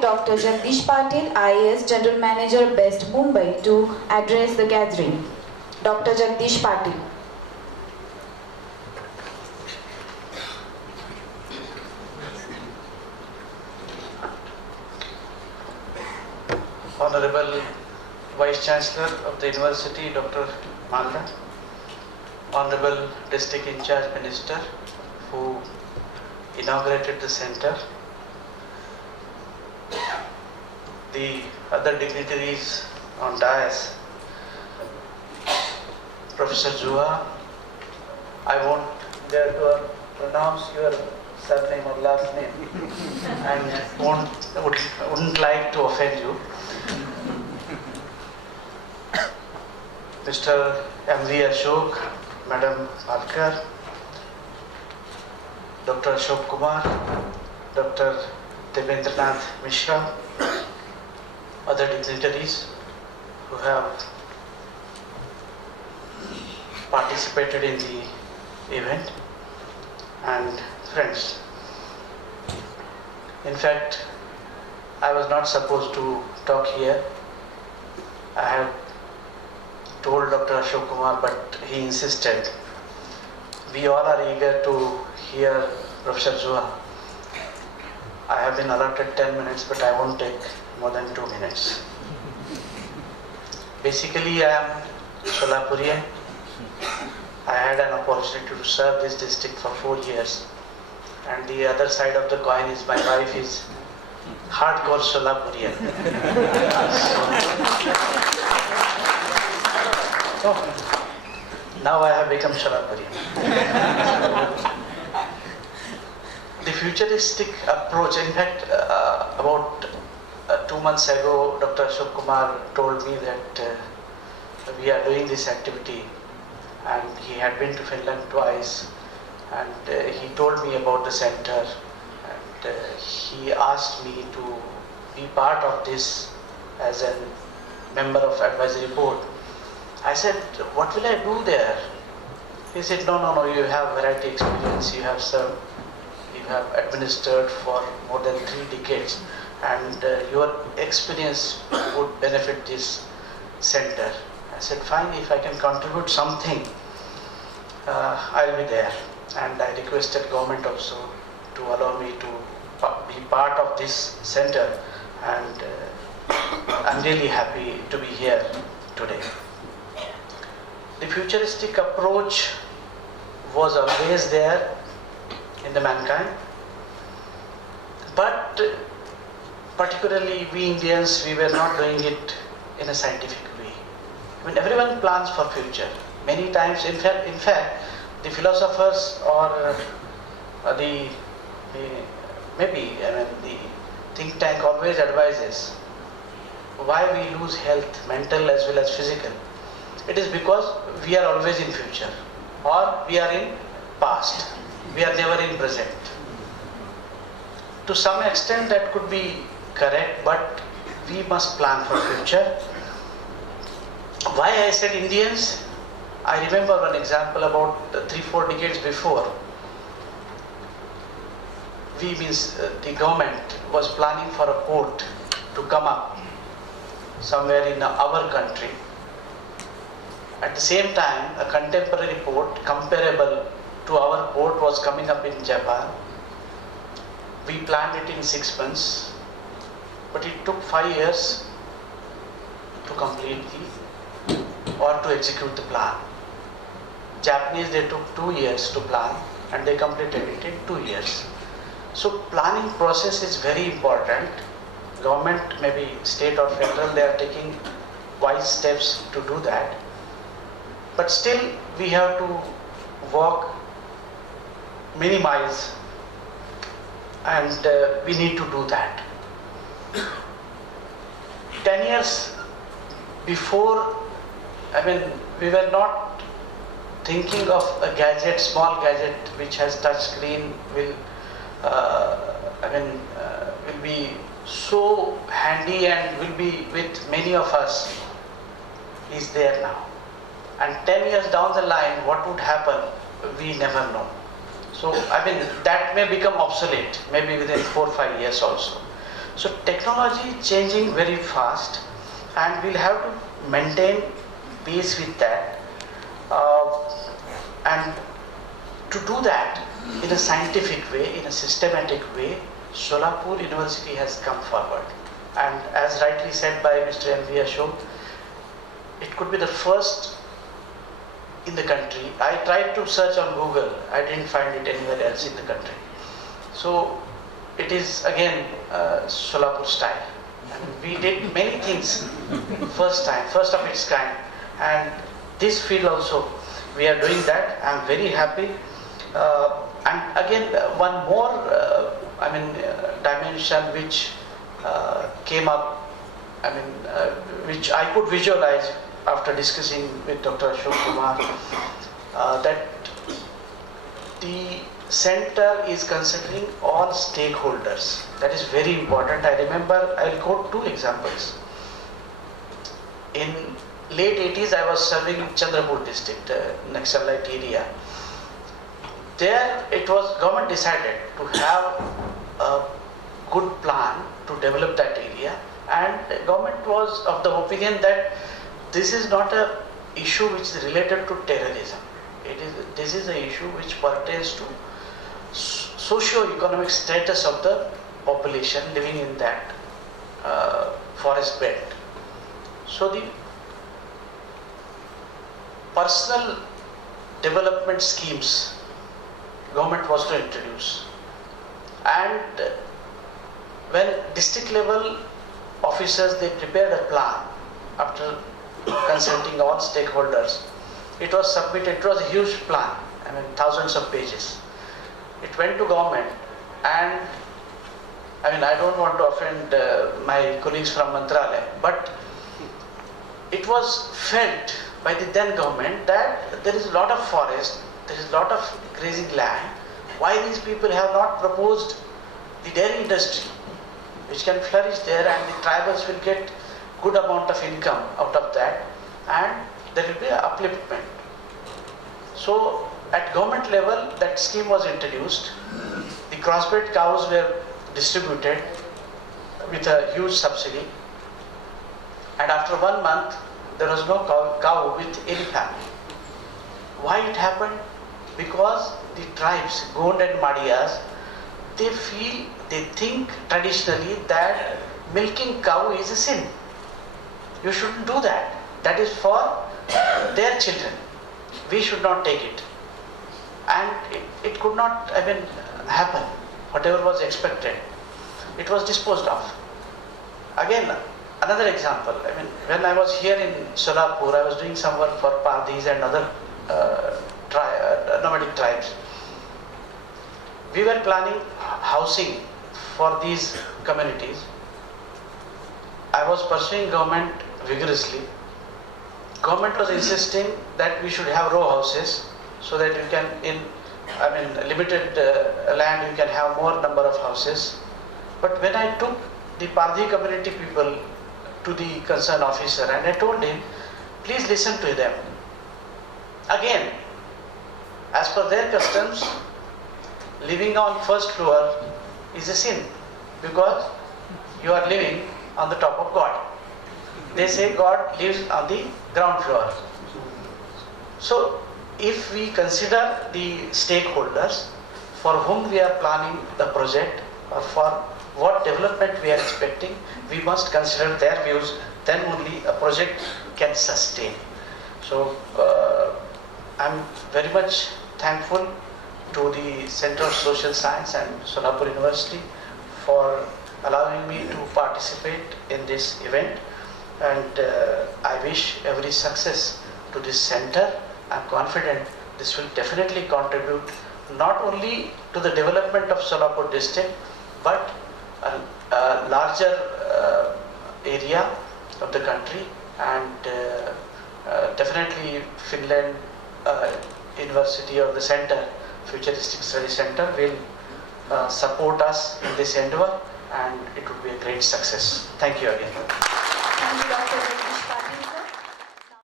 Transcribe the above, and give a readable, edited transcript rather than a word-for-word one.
invite Dr. Jagdish Patil, I.A.S. General Manager, Best Mumbai, to address the gathering. Dr. Jagdish Patil. Honorable Vice Chancellor of the University, Dr. Malda, Honorable District In Charge Minister who inaugurated the center, the other dignitaries on I.A.S, Professor Zua, I won't dare to pronounce your surname or last name and wouldn't like to offend you. Mr. M.V. Ashok, Madam Parkar, Dr. Ashok Kumar, Dr. Devendranath Mishra, other dignitaries who have participated in the event, and friends. In fact, I was not supposed to talk here. I had told Dr. Ashok Kumar, but he insisted. We all are eager to hear Professor Zua. I have been allotted 10 minutes, but I won't take more than 2 minutes. Basically, I am Solapurian. I had an opportunity to serve this district for 4 years. And the other side of the coin is my wife is hardcore Solapurian. So, now I have become Solapurian. The futuristic approach, in fact, about 2 months ago, Dr. Ashok Kumar told me that we are doing this activity, and he had been to Finland twice, and he told me about the center, and he asked me to be part of this as a member of advisory board. I said, what will I do there? He said, no, you have variety experience, you have served, you have administered for more than 3 decades, and your experience would benefit this center. I said, fine, if I can contribute something, I'll be there. And I requested government also to allow me to be part of this center, and I'm really happy to be here today. The futuristic approach was always there in the mankind, but particularly we Indians, we were not doing it in a scientific way. I mean, everyone plans for future. Many times, in fact, the philosophers or the think tank always advises why we lose health, mental as well as physical. It is because we are always in future, or we are in past. We are never in present. To some extent that could be correct, but we must plan for future. Why I said Indians? I remember one example about 3-4 decades before. The government was planning for a port to come up somewhere in our country. At the same time, a contemporary port comparable to our port was coming up in Japan. We planned it in 6 months, but it took 5 years to complete or to execute the plan. Japanese, they took 2 years to plan, and they completed it in 2 years. So planning process is very important. Government, maybe state or federal, they are taking wise steps to do that. But still, we have to walk many miles, and we need to do that. 10 years before, we were not thinking of a gadget, small gadget which has touch screen will be so handy and will be with many of us is there now. And 10 years down the line, what would happen, we never know. So, that may become obsolete, maybe within 4 or 5 years also. So technology is changing very fast, and we'll have to maintain pace with that. And to do that in a scientific way, in a systematic way, Solapur University has come forward. And as rightly said by Mr. M.V. Ashok, it could be the first in the country. I tried to search on Google, I didn't find it anywhere else in the country. So it is again Solapur style. And we did many things first of its kind. And this field also, we are doing that. I am very happy. And again, one more dimension which came up, which I could visualize after discussing with Dr. Ashok Kumar, that the center is considering all stakeholders. That is very important. I remember, I'll quote two examples. In late 80s, I was serving in Chandrapur district, Naxalite area. There, it was government decided to have a good plan to develop that area, and the government was of the opinion that this is not a issue which is related to terrorism. This is an issue which pertains to socio-economic status of the population living in that forest belt. So the personal development schemes government was to introduce, and when district level officers, they prepared a plan after consulting all stakeholders. It was submitted. It was a huge plan, thousands of pages. It went to government, and I don't want to offend my colleagues from Mantralaya, but it was felt by the then government that there is a lot of forest, there is a lot of grazing land. Why these people have not proposed the dairy industry, which can flourish there, and the tribals will get good amount of income out of that, and there will be an upliftment. So at government level, that scheme was introduced. The crossbred cows were distributed with a huge subsidy, and after 1 month, there was no cow with any family. Why it happened? Because the tribes, Gond and Madiyas, they think traditionally that milking cow is a sin. You shouldn't do that. That is for their children. We should not take it. And it could not happen. Whatever was expected, it was disposed of. Again, another example. When I was here in Solapur, I was doing some work for Padis and other nomadic tribes. We were planning housing for these communities. I was pursuing government vigorously. Government was insisting that we should have row houses so that you can, in limited land, you can have more number of houses. But when I took the Pardi community people to the concerned officer and I told him, please listen to them. Again, as per their customs, living on first floor is a sin because you are living on the top of God. They say God lives on the ground floor. So if we consider the stakeholders for whom we are planning the project or for what development we are expecting, we must consider their views, then only a project can sustain. So I'm very much thankful to the Center of Social Science and Solapur University for allowing me to participate in this event, and I wish every success to this center. I'm confident this will definitely contribute not only to the development of Solapur district but a larger area of the country, and definitely Finland University or the center, Futuristic Study Center, will support us in this endeavor, and it would be a great success. Thank you again. Thank you, Dr.